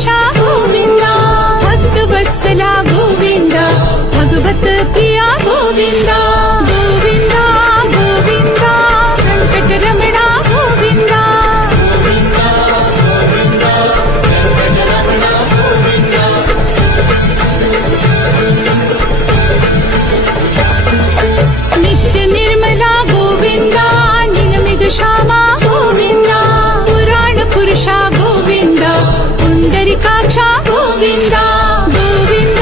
गणेशा गोविन्द भक्तवत्सला गोविन्द भगवत प्रिया गोविन्द गोविन्द गोविन्द वेङ्कटरमणा गोविन्द नित्य निर्मला गोविन्द निनमिग श्यामा गोविन्द पुराण पुरुषा गोविन्द पुण्डरीकाक्षा गोविन्द गोविन्द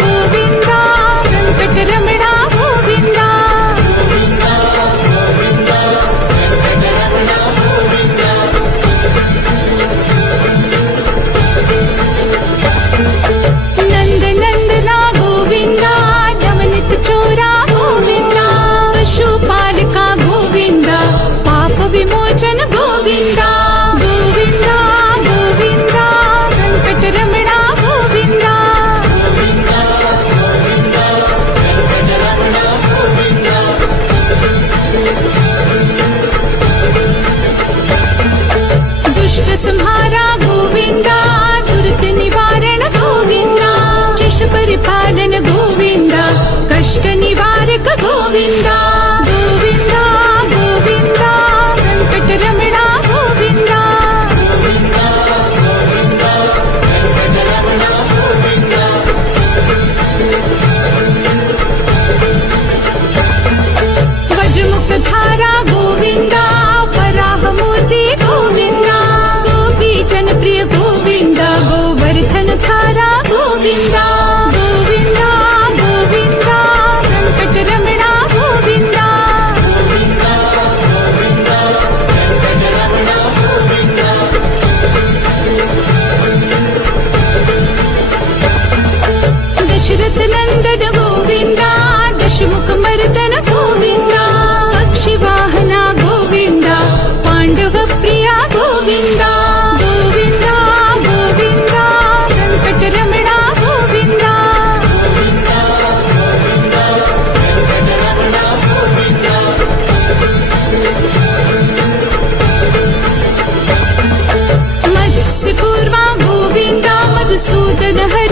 गोविन्द वेङ्कटरमणा गोविन्द नन्द नन्दना गोविन्द नवनीत चोरा गोविन्द पशुपालका गोविन्द पाप विमोचन गोविन्द गोविन्द गोविन्द वेङ्कटरमणा गोविन्द दुष्ट संहारा गोविन्द दुरित निवारण गोविन्द शिष्ट परिपालन गोविन्द कष्ट निवारक गोविन्द गोविन्द गोविन्द वेङ्कटरमणा गोविन्द वज्रमुक्त धारा गोविन्द वराहमूर्ति गोविन्द गोपी जनप्रिय गोविन्द गोवर्धन धारा गोविन्द गोविन्द गोविन्द वेङ्कटरमणा गोविन्द दशरथ नन्दन गोविन्द दशमुख मर्दन गोविन्द पक्षिवाहना गोविन्द पाण्डव प्रिया गोविन्द गोविन्द गोविन्द वेङ्कटरमणा गोविन्द मत्स्यकूर्मा गोविन्द मधुसूदन हरि